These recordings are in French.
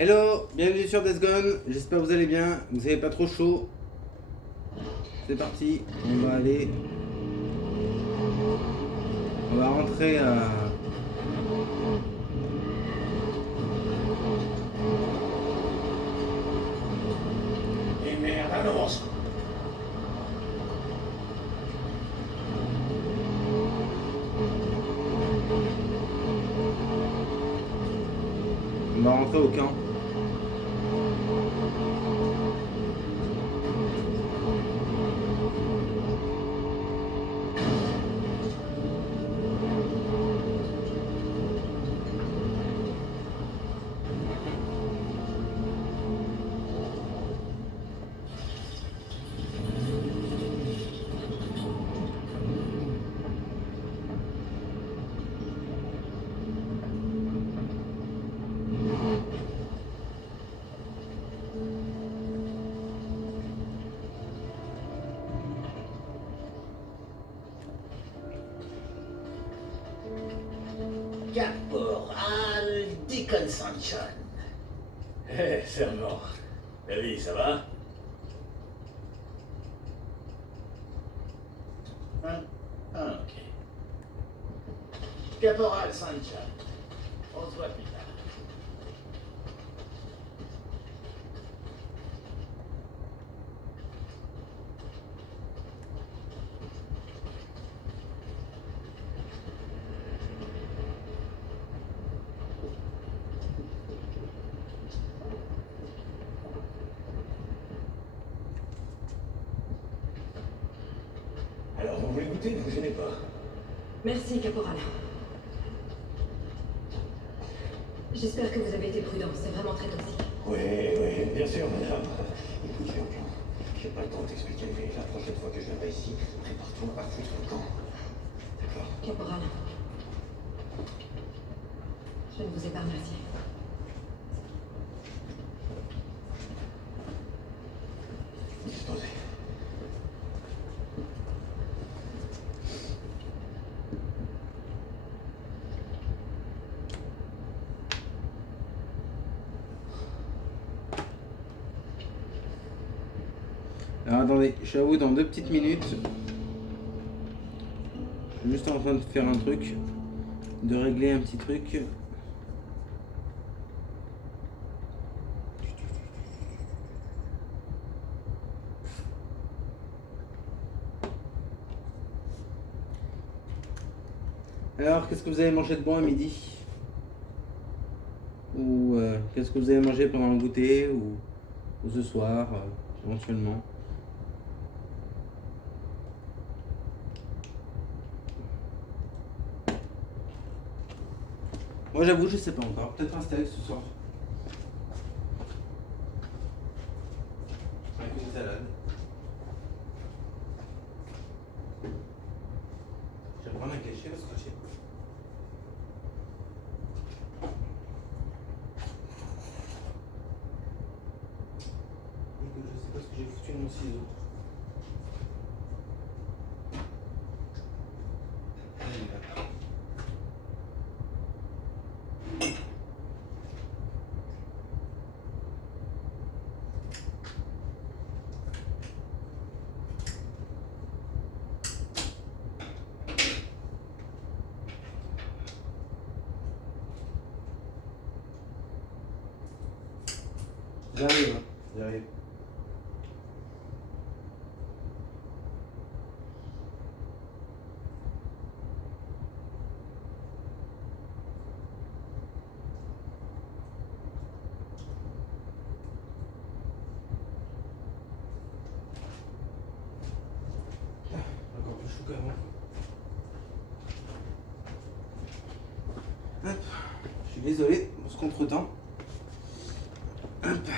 Hello, bienvenue sur Death Gone, j'espère que vous allez bien, vous n'avez pas trop chaud. C'est parti, on va aller... On va rentrer à... Et merde, annonce. On va rentrer au camp. Caporal Deacon Sanchon. Hé, sergent. La vie, ça va? Ok. Caporal Sanchon. On se voit plus tard. Alors, vous voulez goûter? Ne vous gênez pas. Merci, caporal. J'espère que vous avez été prudent, c'est vraiment très toxique. Oui, bien sûr, madame. Écoute, j'ai pas le temps de t'expliquer, mais la prochaine fois que je viendrai ici, prépare-toi à foutre le camp. D'accord? Caporal, je ne vous ai pas remercié. Disposez. Alors attendez, je suis à vous dans 2 petites minutes. Je suis juste en train de faire un truc. De régler un petit truc. Alors, qu'est-ce que vous avez mangé de bon à midi? Ou qu'est-ce que vous avez mangé pendant le goûter ou ce soir, éventuellement? Moi j'avoue, je sais pas encore. Peut-être un steak ce soir. Avec une salade. Je vais prendre un cachet parce que je sais pas. Et que je sais pas ce que j'ai foutu de mon ciseau. J'arrive, hein. J'arrive. Encore plus chaud qu'avant. Hop. Je suis désolé pour ce contretemps. Hop.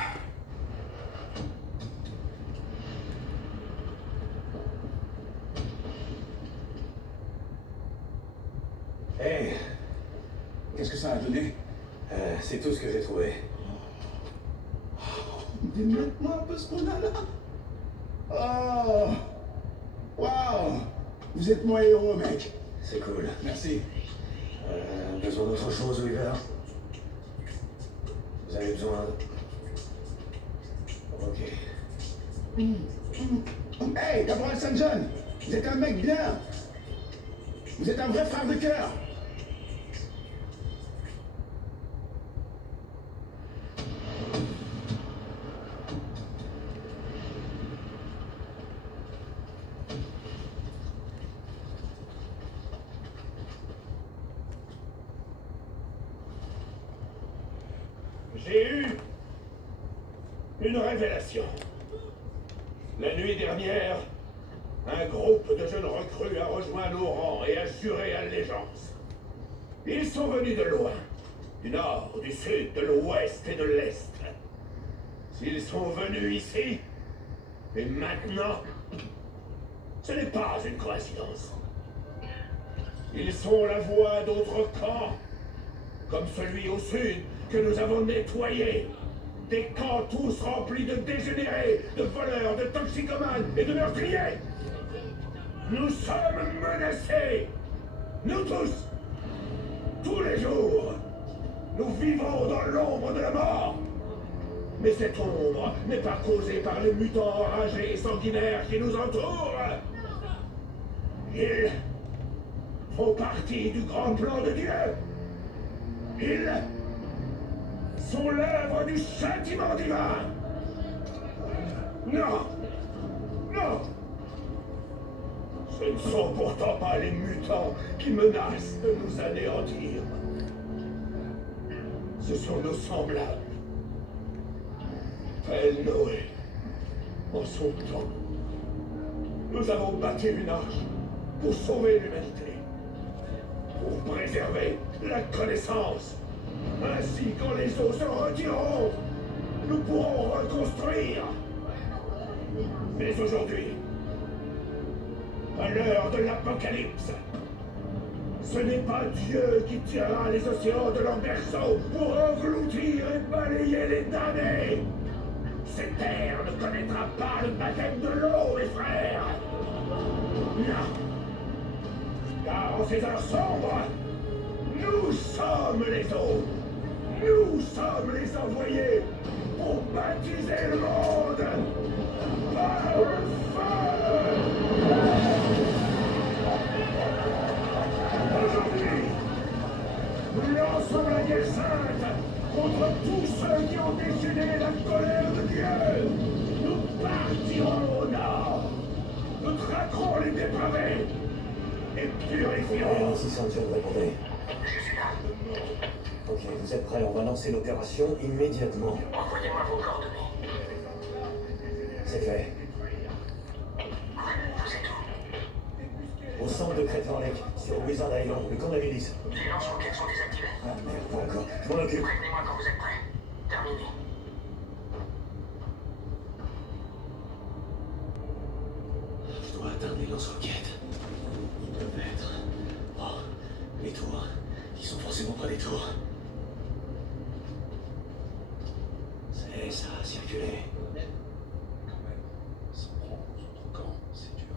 Hé, qu'est-ce que ça a donné? C'est tout ce que j'ai trouvé. Démerde-moi un peu ce qu'on a là. Oh. Waouh. Vous êtes mon héros, mec. C'est cool. Merci. Besoin d'autre chose, Weaver? Vous avez besoin... Ok. Hey, Caporal St. John, vous êtes un mec bien. Vous êtes un vrai frère de cœur. J'ai eu une révélation. La nuit dernière, un groupe de jeunes recrues a rejoint nos rangs et a juré allégeance. Ils sont venus de loin, du nord, du sud, de l'ouest et de l'est. S'ils sont venus ici, et maintenant, ce n'est pas une coïncidence. Ils sont la voix d'autres camps, comme celui au sud que nous avons nettoyé. Des camps tous remplis de dégénérés, de voleurs, de toxicomanes et de meurtriers. Nous sommes menacés. Nous tous. Tous les jours. Nous vivons dans l'ombre de la mort. Mais cette ombre n'est pas causée par les mutants enragés et sanguinaires qui nous entourent. Ils font partie du grand plan de Dieu. Ils sont l'œuvre du châtiment divin. Non. Non. Ce ne sont pourtant pas les mutants qui menacent de nous anéantir. Ce sont nos semblables. Tel Noé, en son temps, nous avons bâti une arche pour sauver l'humanité, pour préserver la connaissance. Ainsi, quand les eaux se retireront, nous pourrons reconstruire. Mais aujourd'hui, à l'heure de l'apocalypse, ce n'est pas Dieu qui tirera les océans de leur berceau pour engloutir et balayer les damnés. Cette terre ne connaîtra pas le baptême de l'eau, mes frères. Non. Car en ces heures sombres, nous sommes les eaux. Nous sommes les envoyés pour baptiser le monde par le feu. Aujourd'hui, nous lançons la guerre sainte contre tous ceux qui ont déchaîné la colère de Dieu. Nous partirons au nord. Nous traquerons les dépravés et purifierons. Si St. John, répondez. Je suis là. Ok, vous êtes prêts, on va lancer l'opération immédiatement. Envoyez-moi vos coordonnées. C'est fait. Vous êtes où? Au centre de Crater Lake, sur Wizard Island, le camp d'Amélis. Les lance-roquettes sont désactivés. Ah merde, pas encore. Je m'en occupe. Prévenez-moi quand vous êtes prêts. Terminé. Je dois atteindre les lance-roquettes. Ils peuvent être... Oh, les tours. Ils sont forcément pas des tours. C'est ça, circuler. Quand même, s'en prend aux autres camps, c'est dur.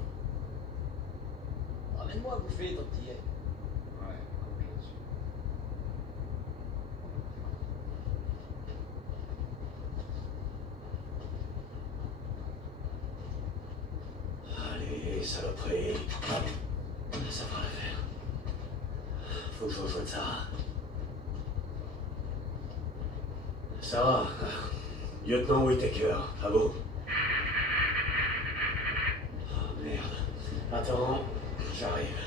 Ramène-moi à bouffer, ton petit. Ouais, compte là-dessus. Allez, saloperie. Ça fera l'affaire. Faut que je rejoigne Sarah. Sarah, lieutenant Whittaker, à vous. Oh merde. Attends, j'arrive.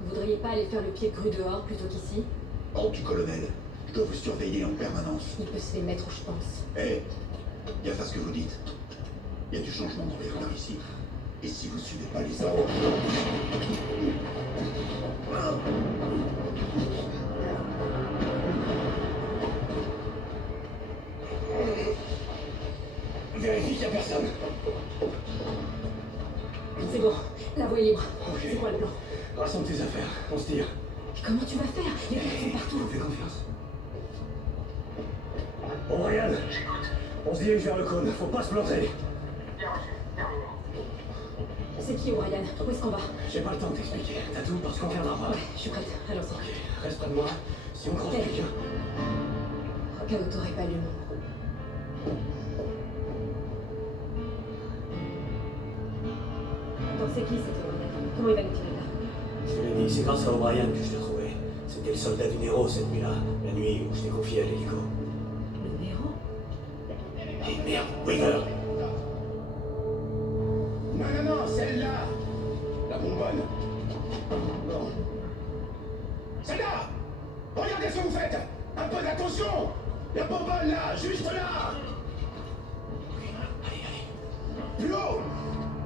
Vous voudriez pas aller faire le pied cru dehors plutôt qu'ici? Ordre du colonel. Je dois vous surveiller en permanence. Il peut se les mettre où je pense. Hé, gaffe à ce que vous dites. Il y a du changement dans les rangs ici. Et si vous suivez pas les ordres... Vérifie qu'il n'y a personne. C'est bon, la voie est libre. Ok. C'est quoi le plan? Rassemble tes affaires, on se tire. Mais comment tu vas faire? Les gardes sont partout. Fais confiance. Bon, Ryan, on se dirige vers le cône, faut pas se planter. C'est qui, O'Brien? Où est-ce qu'on va? J'ai pas le temps de t'expliquer. T'as tout parce qu'on viendra pas. Ouais, je suis prête. Allons-y. Ok, reste près de moi. Si on croise Ok. quelqu'un. Au cas où t'aurais pas lu mon rôle. Attends, c'est qui cet O'Brien? Comment il va nous tirer là? Je te l'ai dit, c'est grâce à O'Brien que je t'ai trouvé. C'était le soldat du Nero cette nuit-là. La nuit où je t'ai confié à l'hélico. Le Néron? Eh merde, Weaver. Non, celle-là. La bonbonne. Non. Celle-là. Regardez ce que vous faites. Un peu d'attention. La bonbonne là, juste là. Allez, allez. Plus haut.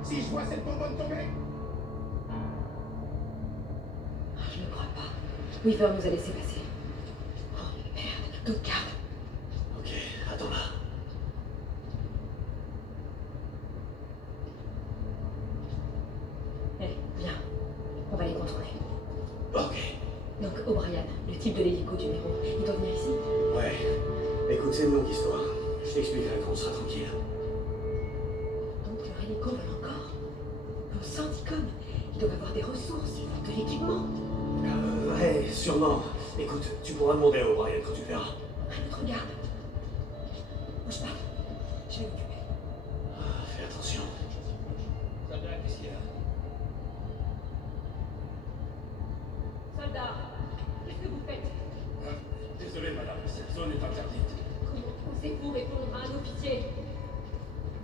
Si je vois cette bonbonne tomber. Je ne crois pas. Weaver nous a laissé passer. Oh merde, d'autres gardes. Ok, attends là. Eh, viens. On va les contrôler. Ok. Donc, O'Brien, le type de l'hélico du Néron, il doit venir ici? Ouais. Écoute, c'est une longue histoire. Je t'expliquerai quand on sera tranquille. Donc, leur hélico vole encore? Bon sang, Deacon, ils doivent avoir des ressources, de l'équipement. Ouais, sûrement. Écoute, tu pourras demander à O'Brien quand tu verras. Un autre garde. Bouge pas. Je vais m'occuper. Ah, fais attention. Soldat, qu'est-ce qu'il y a? Soldats, qu'est-ce que vous faites? Désolé, madame, cette zone est interdite. Comment osez-vous répondre à un officier?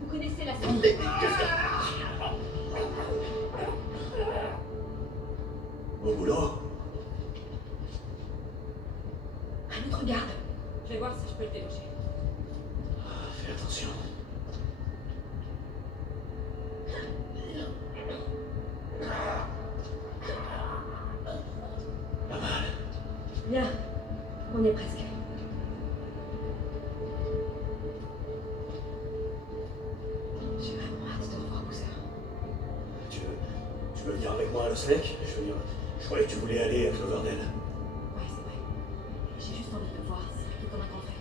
Vous connaissez la suite? Au boulot. Un autre garde. Je vais voir si je peux le déloger. Ah, fais attention. Pas mal. Bien, on est presque. J'ai vraiment hâte de revoir Boozer. Tu veux venir avec moi à Lost Lake? Je croyais que tu voulais aller à Cloverdale. Ouais, c'est vrai. J'ai juste envie de le voir. C'est un peu comme un grand frère.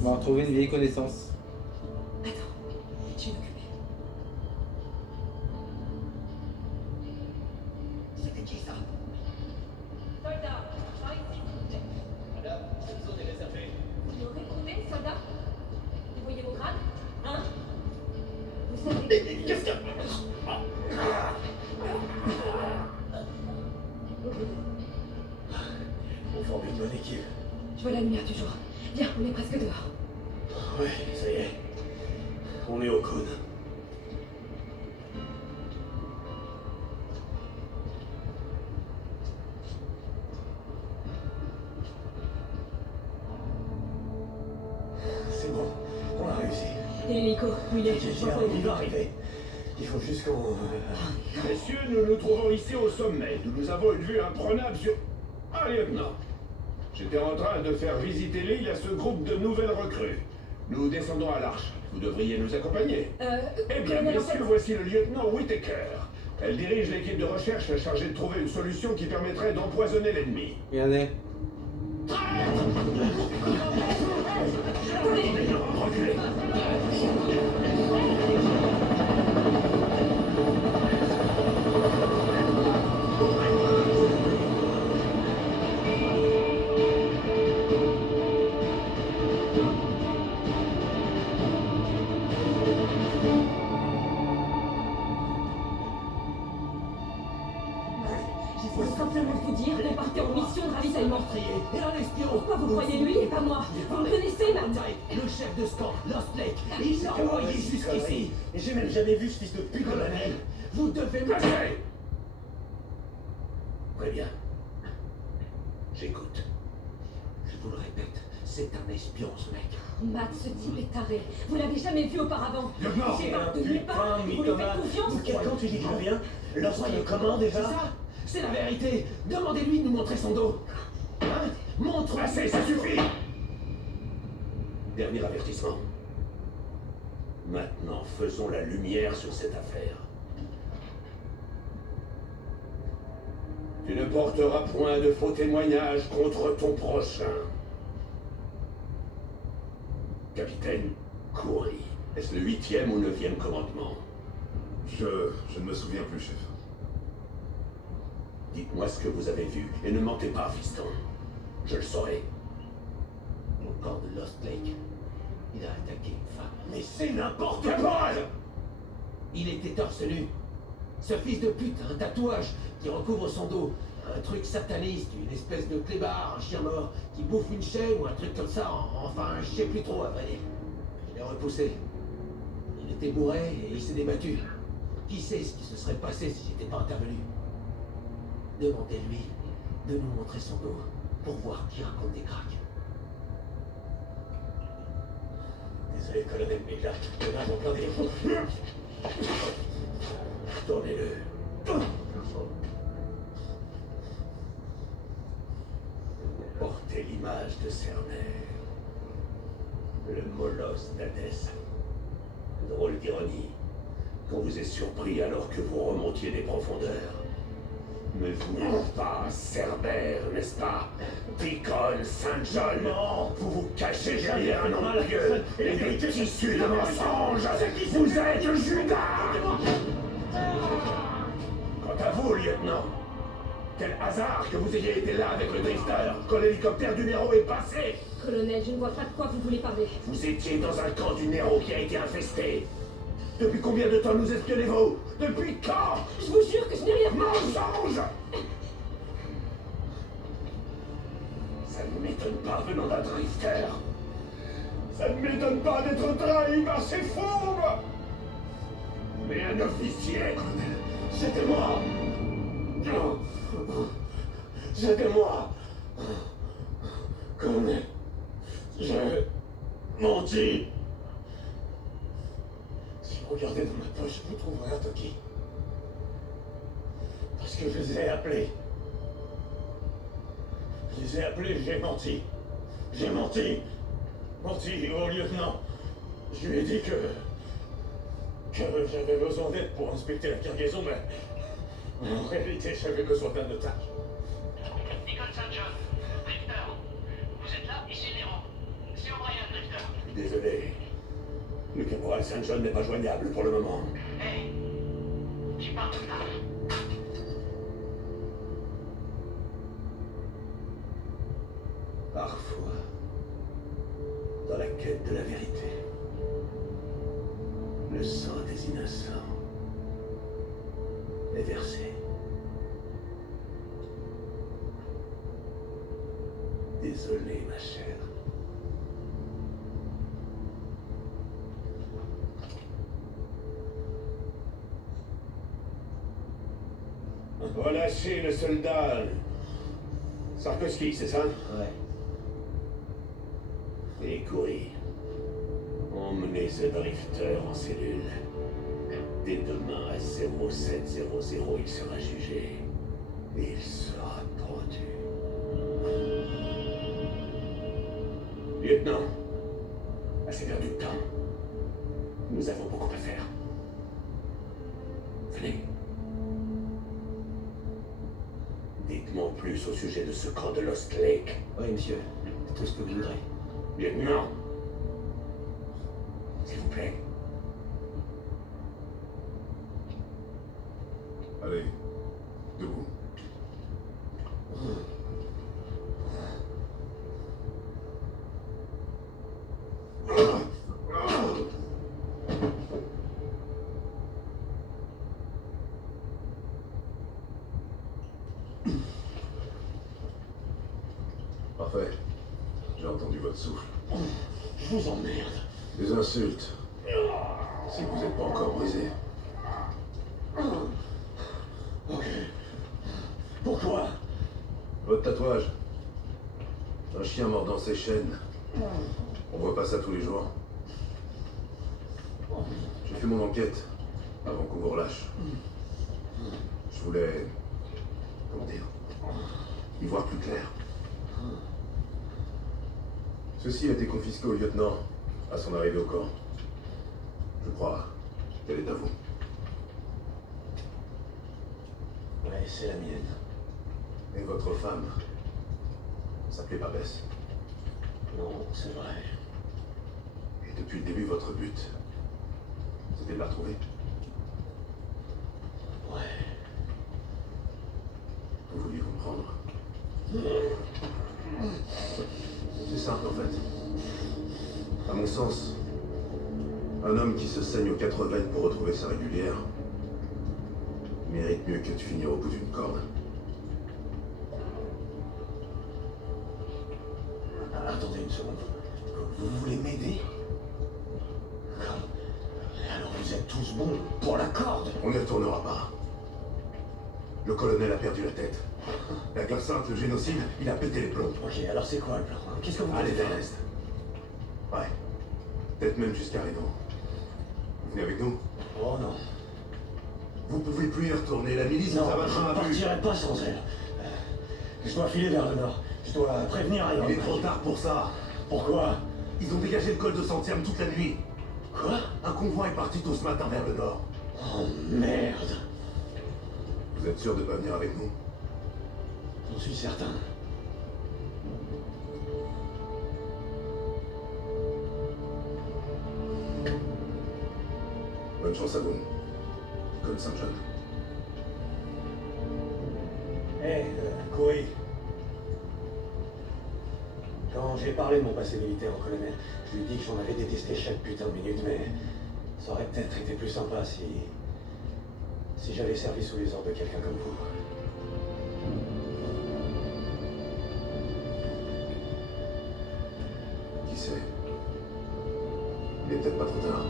On va retrouver une vieille connaissance. Attends, je vais m'occuper. C'était qui ça? Soldat, par ici, s'il vous plaît. Madame, cette zone est réservée. Vous me répondez, soldat? Vous voyez vos grades? Hein? Vous savez... Qu'est-ce que... On forme une bonne équipe. Je vois la lumière du jour. Viens, on est presque dehors. Ouais, ça y est. On est au cône. C'est bon, on a réussi. Et l'hélico, où il est? Il va arriver. Il faut juste qu'on... Messieurs, nous nous trouvons ici au sommet, d'où nous avons une vue imprenable sur... Ah, lieutenant. J'étais en train de faire visiter l'île à ce groupe de nouvelles recrues. Nous descendons à l'arche. Vous devriez nous accompagner. Eh bien, colonel, en fait... messieurs, voici le lieutenant Whitaker. Elle dirige l'équipe de recherche chargée de trouver une solution qui permettrait d'empoisonner l'ennemi. Regardez. Reculez. J'essaie simplement de vous dire qu'on partait en mission de ravitaillement. Et un espion. Pourquoi vous croyez lui et pas moi? Vous me connaissez, Matt? Le chef de camp, Lost Lake. Il l'a envoyé jusqu'ici. Et j'ai même jamais vu ce fils de pute. Colonel, vous devez me... Passez. Très bien. J'écoute. Je vous le répète, c'est un espion, ce mec. Matt, ce type est taré. Vous l'avez jamais vu auparavant. Lieutenant. J'ai pardonné pas. Vous lui faites confiance? Quand tu dis que je viens, lorsqu'il comment déjà? C'est ça. C'est la vérité. Demandez-lui de nous montrer son dos. Hein? Montre-lui. Passez, ça suffit. Dernier avertissement. Maintenant, faisons la lumière sur cette affaire. Tu ne porteras point de faux témoignages contre ton prochain. Capitaine Coury, est-ce le 8e ou 9e commandement? Je ne me souviens plus, chef. Dites-moi ce que vous avez vu, et ne mentez pas, fiston. Je le saurai. Au camp de Lost Lake, il a attaqué une femme. Mais c'est n'importe quoi! Il était torse nu. Ce fils de pute a un tatouage qui recouvre son dos. Un truc sataniste, une espèce de clébard, un chien mort qui bouffe une chaîne ou un truc comme ça. Enfin, je sais plus trop à vrai dire. Je l'ai repoussé. Il était bourré et il s'est débattu. Qui sait ce qui se serait passé si j'étais pas intervenu? Demandez-lui de nous montrer son dos pour voir qui raconte des cracks. Désolé, colonel, mais là, on a mon plan des... Tournez-le. Portez l'image de Cerner. Le molosse d'Hadès. Drôle d'ironie. Qu'on vous ait surpris alors que vous remontiez des profondeurs. Mais vous n'êtes pas Cerbère, n'est-ce pas? Deacon Saint John. Non. Vous vous cachez derrière un nom pieux et des tissus de mensonges. Vous êtes Judas. Quant à vous, lieutenant, quel hasard que vous ayez été là avec le drifter quand l'hélicoptère du Nero est passé. Colonel, je ne vois pas de quoi vous voulez parler. Vous étiez dans un camp du Nero qui a été infesté. Depuis combien de temps nous espionnez-vous? Depuis quand? Je vous jure que je n'ai rien fait. Mensonge! Ça ne m'étonne pas venant d'un drifter. Ça ne m'étonne pas d'être trahi par ces fourbes. Mais un officier, c'était moi. C'était moi. Colonel, j'ai menti. Si vous regardez dans ma poche, vous trouverez un toki. Parce que je les ai appelés. Je les ai appelés, j'ai menti. J'ai menti. Menti au lieutenant. Je lui ai dit que j'avais besoin d'aide pour inspecter la cargaison, mais en réalité, j'avais besoin d'un otage. Deacon St. John, Drifter, vous êtes là, ici Nero. C'est O'Brien, Drifter. Désolé. Le caporal Saint John n'est pas joignable pour le moment. Hé, qui parle là? Parfois, dans la quête de la vérité, le sang des innocents est versé. Désolé, ma chère. Relâchez le soldat. Sarkozy, c'est ça? Ouais. Et courir. Emmenez ce drifter en cellule. Dès demain à 0700, il sera jugé. Et il sera pendu. Lieutenant, assez perdu de temps. Nous avons beaucoup à faire. Venez. Dites-moi plus au sujet de ce camp de Lost Lake. Oui, monsieur. C'est tout ce que vous voudrez. Lieutenant, s'il vous plaît. Allez, debout. Parfait. J'ai entendu votre souffle. Je vous emmerde. Des insultes. Si vous n'êtes pas encore brisé. Ok. Pourquoi? Votre tatouage. Un chien mordant ses chaînes. On voit pas ça tous les jours. J'ai fait mon enquête avant qu'on vous relâche. Je voulais... comment dire? Y voir plus clair. Ceci a été confisqué au lieutenant à son arrivée au camp. Je crois qu'elle est à vous. Ouais, c'est la mienne. Et votre femme s'appelait pas Bess. Non, c'est vrai. Et depuis le début, votre but, c'était de la retrouver. sens, un homme qui se saigne aux 4 veines pour retrouver sa régulière mérite mieux que de finir au bout d'une corde. Attendez une seconde. Vous voulez m'aider? Alors vous êtes tous bons pour la corde? On n'y retournera pas. Le colonel a perdu la tête. La Guerre Sainte, le génocide, il a pété les plombs. Ok, alors c'est quoi le plan? Qu'est-ce que vous Allez voulez vers faire? l'est. Ouais. Peut-être même jusqu'à Reno. Vous venez avec nous? Oh non. Vous pouvez plus y retourner, la milice Non, vous a je vachement ne à vue. partirai pas sans elle. Je dois filer vers le nord. Je dois prévenir Iron Il est Mike. trop tard pour ça. Pourquoi? Ils ont dégagé le col de Santiam toute la nuit. Quoi? Un convoi est parti tôt ce matin vers le nord. Oh merde. Vous êtes sûr de pas venir avec nous? J'en suis certain. Bonne chance à vous. Comme Saint-John. Hé, Corey. Quand j'ai parlé de mon passé militaire au colonel, je lui ai dit que j'en avais détesté chaque putain de minute, mais ça aurait peut-être été plus sympa si j'avais servi sous les ordres de quelqu'un comme vous. Qui sait? Il est peut-être pas trop tard.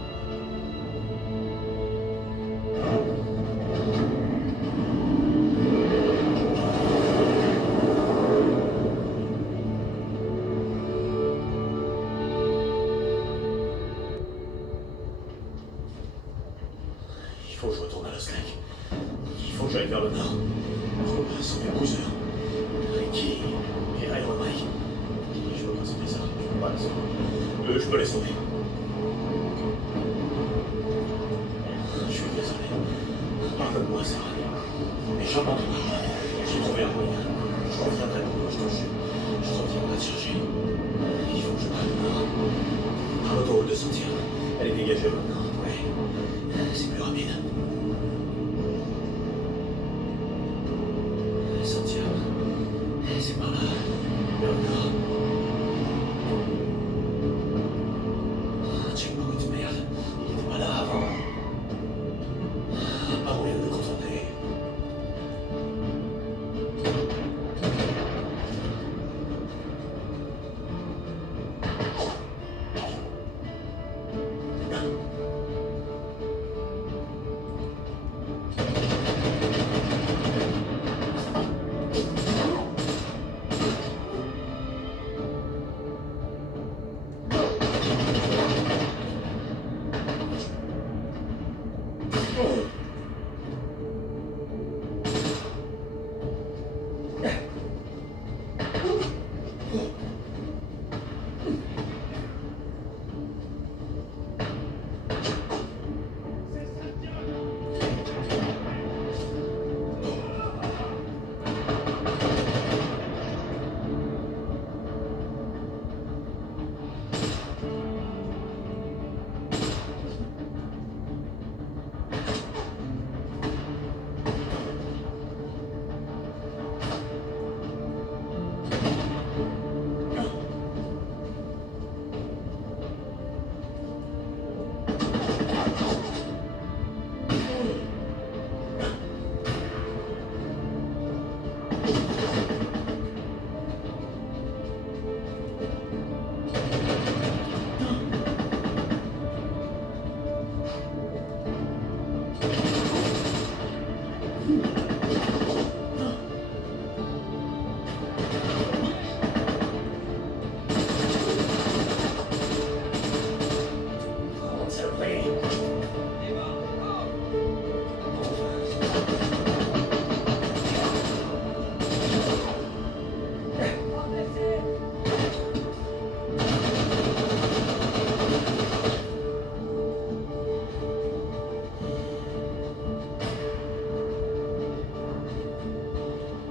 Il faut que je retourne à la Slack. Il faut que j'aille vers le nord. Sauver Boozer, Ricky et Iron Mike. Je peux pas sauver ça. Je peux pas les sauver. Je peux les sauver. Je suis désolé. Pardonne-moi, ça. Mais j'abandonne. J'ai trouvé un moyen. Je reviendrai dans le je reviendrai te chercher. Il faut que je prenne le nord. L'autoroute de Santiago. Elle est dégagée maintenant. Ouais. C'est plus rapide. Santiago. C'est par là. Vers le nord. Un checkpoint, merde. Il était pas là avant. Pas moyen de le contourner.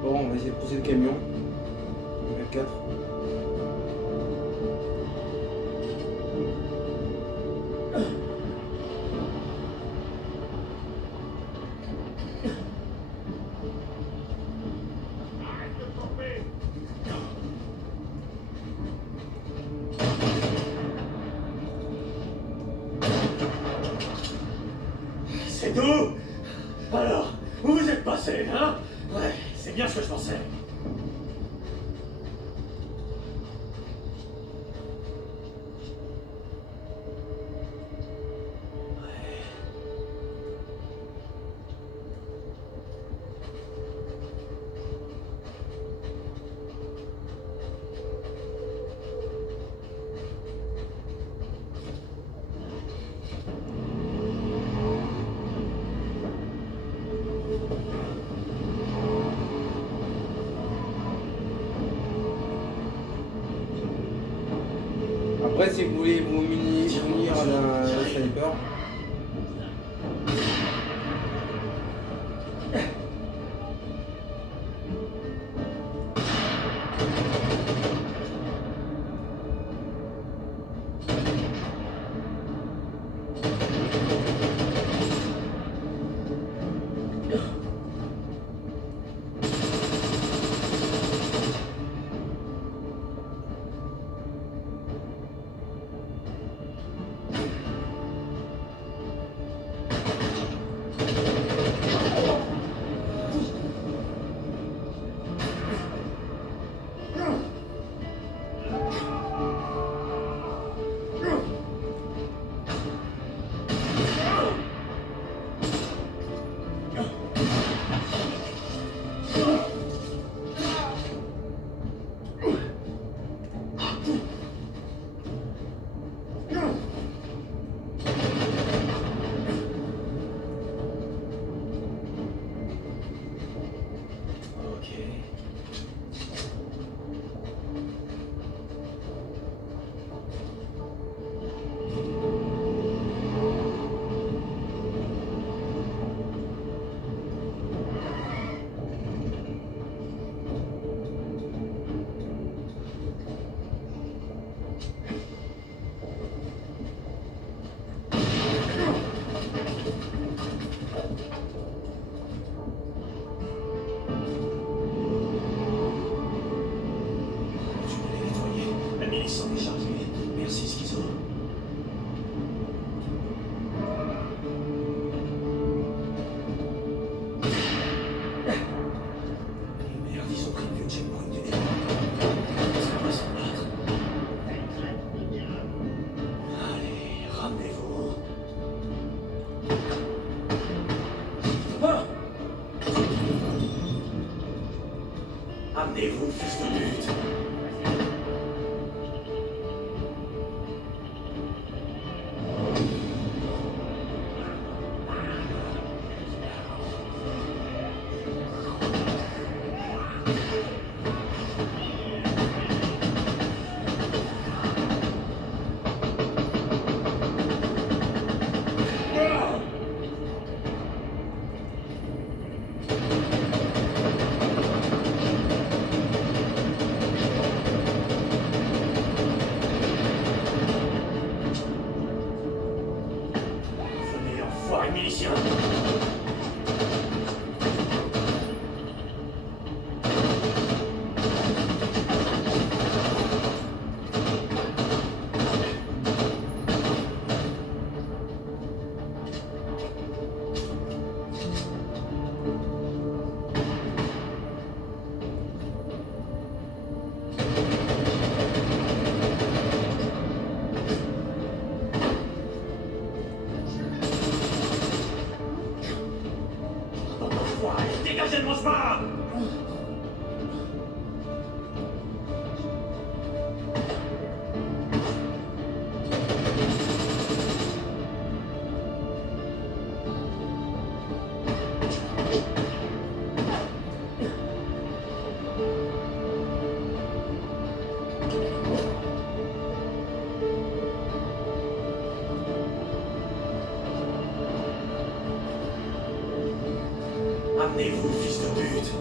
Bon, on va essayer de pousser le camion. Le 4. Arrête de pomper! C'est tout? Alors, où vous êtes passé, hein? Ouais, c'est bien ce que je pensais. Après, si vous voulez vous munir d'un sniper, Amenez-vous, fils de pute. Venez, enfoiré milicien. Dégagez de mon chemin! Amenez-vous, fils de pute.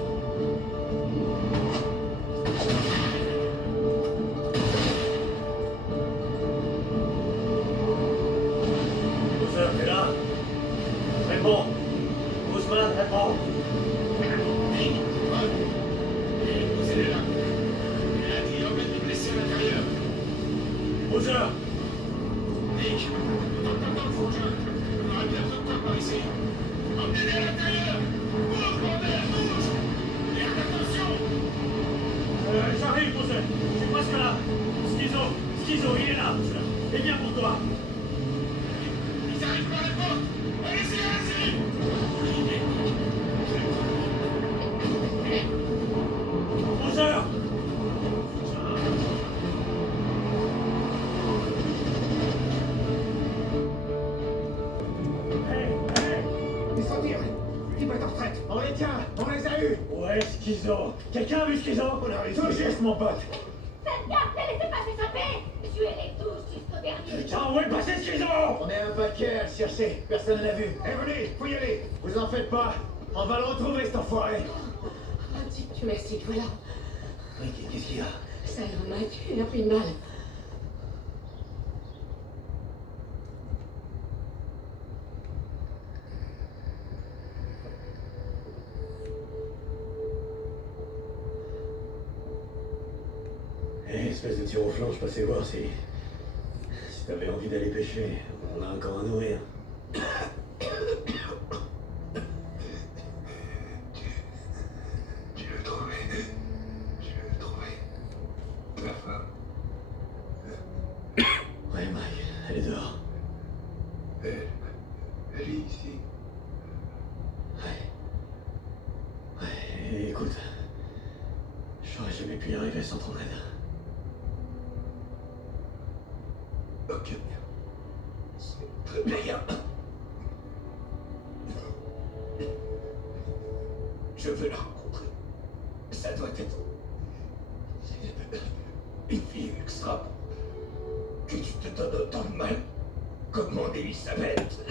Bowser, t'es là? Réponds. Guzman, réponds. Vous allez là. Il a dit emmène les blessés à l'intérieur. Bowser! Nick, dans le fond, on aurait bien besoin de toi par ici. m'aider à l'intérieur. Bouge, bordel, bouge. Merde, attention. J'arrive, Bowser. Je suis presque là. Schizo, il est là. Et bien pour toi. Ils arrivent par la porte. Allez-y, allez-y. Bowser. Ils sont tirés. Ils mettent en retraite. On les tient. On les a eus. Ouais, Schizo. Quelqu'un a vu Schizo? On a réussi. Tout juste, mon pote. Faites gaffe, laissez pas s'échapper. Tuez-les tous jusqu'au dernier. Putain, où est passé Schizo? On est un paquet à le chercher. Personne ne l'a vu. Eh, venez, faut y aller. Vous en faites pas. On va le retrouver, cet enfoiré. Oh, Dieu merci, voilà. Oui, qu'est-ce qu'il y a? Ça Iron Mike, il a pris une balle. Eh, espèce de tir au flanc, je passais voir si t'avais envie d'aller pêcher. On a un camp à nourrir. Tu l'as trouvé. Tu l'as trouvé. Ta femme. Ouais, Mike, elle est dehors. Elle est ici. Ouais. Ouais, écoute. J'aurais jamais pu y arriver sans ton aide. Ok, bien. C'est très bien. Je veux la rencontrer. Ça doit être une fille extra que tu te donnes autant de mal comme mon Elisabeth.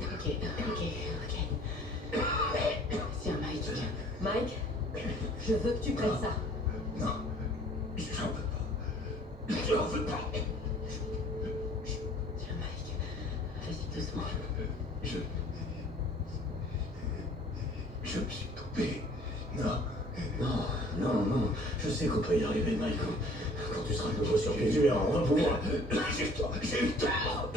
Ok. Tiens, Mike. Mike, je veux que tu prennes ça. Non, j'en veux pas. J'en veux pas. Tiens, Mike. Vas-y, doucement. Je me suis trompé. Non. Non. Je sais qu'on peut y arriver, Mike. Quand tu seras de nouveau sur tes yeux, on va pouvoir. J'ai eu tort. J'ai eu tort.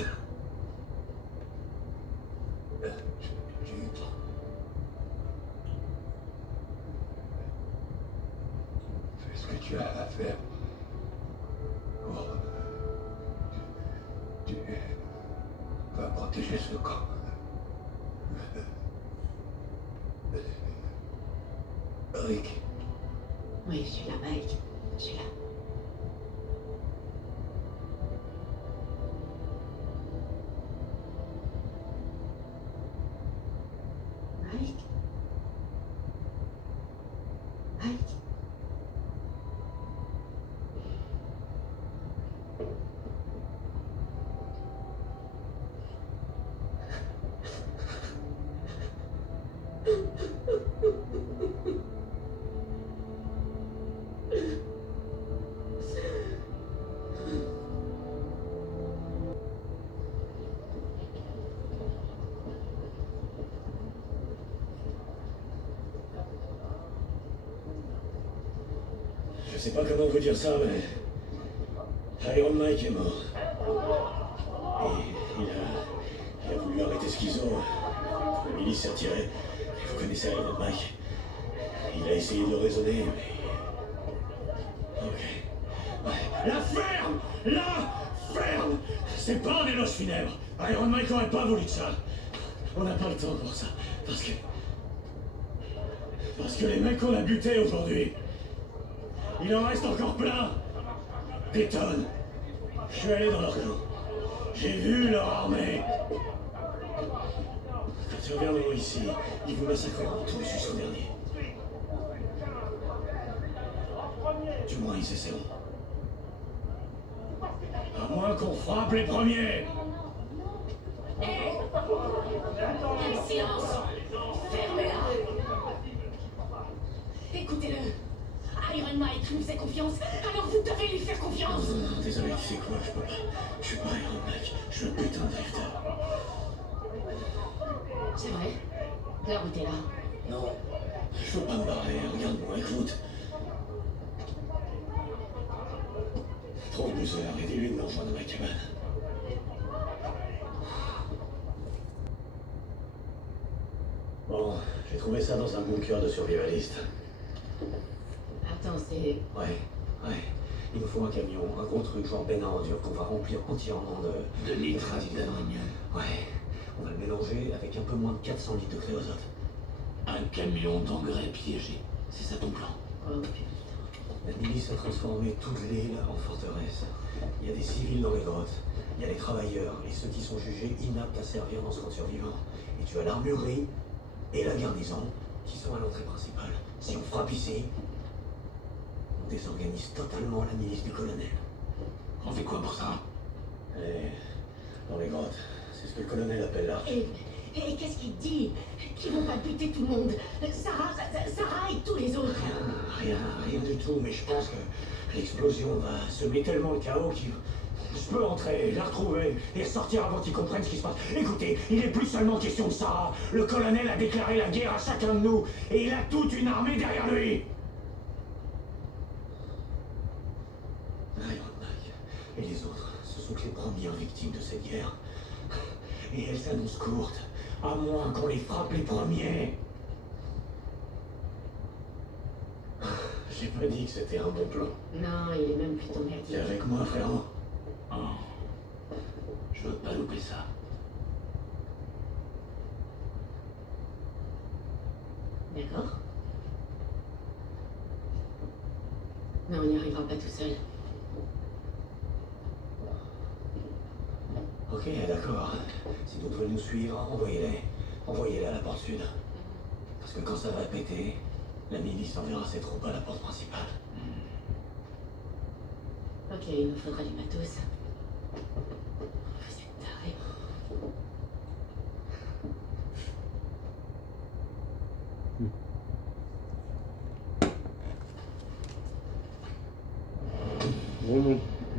Fais ce que tu as à faire. Oh. Tu vas protéger ce camp. Rick. Oui, je suis là, Mike. Je suis là. Mike? Mike? Je sais pas comment vous dire ça, mais Iron Mike est mort. Et il a voulu arrêter Schizo. La milice s'est retirée. Vous connaissez Iron Mike. Il a essayé de le raisonner, mais... Ok. Ouais. La ferme! C'est pas un éloge funèbre. Iron Mike aurait pas voulu de ça. On n'a pas le temps pour ça. Parce que les mecs qu'on a butés aujourd'hui, il en reste encore plein. Des tonnes. Je suis allé dans leur camp. J'ai vu leur armée. Quand ils reviendront ici, ils vous massacreront tous jusqu'au dernier. Du moins, ils essaieront. À moins qu'on frappe les premiers. Silence! Fermez-la! Écoutez-le! Iron Mike nous fait confiance, alors vous devez lui faire confiance! Non, désolé, tu sais quoi, je peux pas. Je suis pas Iron Mike, je suis un putain de drifter. C'est vrai? La route est là. Non, je veux pas me barrer, regarde-moi, écoute. Trouve Bowser et dis-lui de me rejoindre à ma cabane. Bon, j'ai trouvé ça dans un bunker de survivalistes. Attends, c'est... Ouais. Il nous faut un camion, un gros truc genre benne à ordures qu'on va remplir entièrement de nitrate d'ammonium. Ouais. On va le mélanger avec un peu moins de 400 litres de créosote. Un camion d'engrais piégé. C'est ça ton plan? Oh putain. La milice a transformé toute l'île en forteresse. Il y a des civils dans les grottes. Il y a les travailleurs et ceux qui sont jugés inaptes à servir dans ce camp survivant. Et tu as l'armurerie et la garnison qui sont à l'entrée principale. Si on frappe ici, on désorganise totalement la milice du colonel. On fait quoi pour ça? Dans les grottes. C'est ce que le colonel appelle l'arche. Et qu'est-ce qu'il dit? Qu'ils vont pas buter tout le monde? Sarah et tous les autres. Rien du tout, mais je pense que l'explosion va semer tellement le chaos qu'il... Je peux entrer, la retrouver et sortir avant qu'ils comprennent ce qui se passe. Écoutez, il n'est plus seulement question de Sarah. Le colonel a déclaré la guerre à chacun de nous et il a toute une armée derrière lui. Iron Mike et les autres, ce sont que les premières victimes de cette guerre. Et elles s'annoncent courtes, à moins qu'on les frappe les premiers. J'ai pas dit que c'était un bon plan. Non, il est même plutôt T'es merdique. avec moi, frérot? Oh. Je veux pas louper ça. D'accord. Mais on n'y arrivera pas tout seul. Ok, d'accord. Si d'autres veulent nous suivre, envoyez-les. Envoyez-les à la porte sud. Parce que quand ça va péter, la milice enverra ses troupes à la porte principale. Ok, il nous faudra du matos. Vous êtes tarés.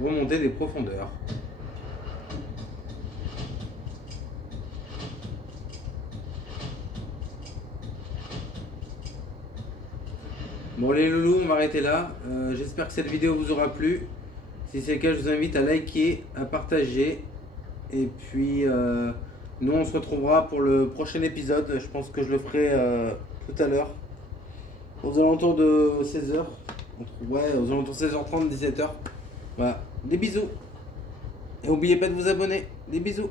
Remonter des profondeurs. Bon les loulous, on va arrêter là. J'espère que cette vidéo vous aura plu. Si c'est le cas, je vous invite à liker, à partager. Et puis, nous on se retrouvera pour le prochain épisode. Je pense que je le ferai tout à l'heure. Aux alentours de 16h. Ouais, aux alentours de 16h30, 17h. Voilà. Des bisous. Et n'oubliez pas de vous abonner. Des bisous.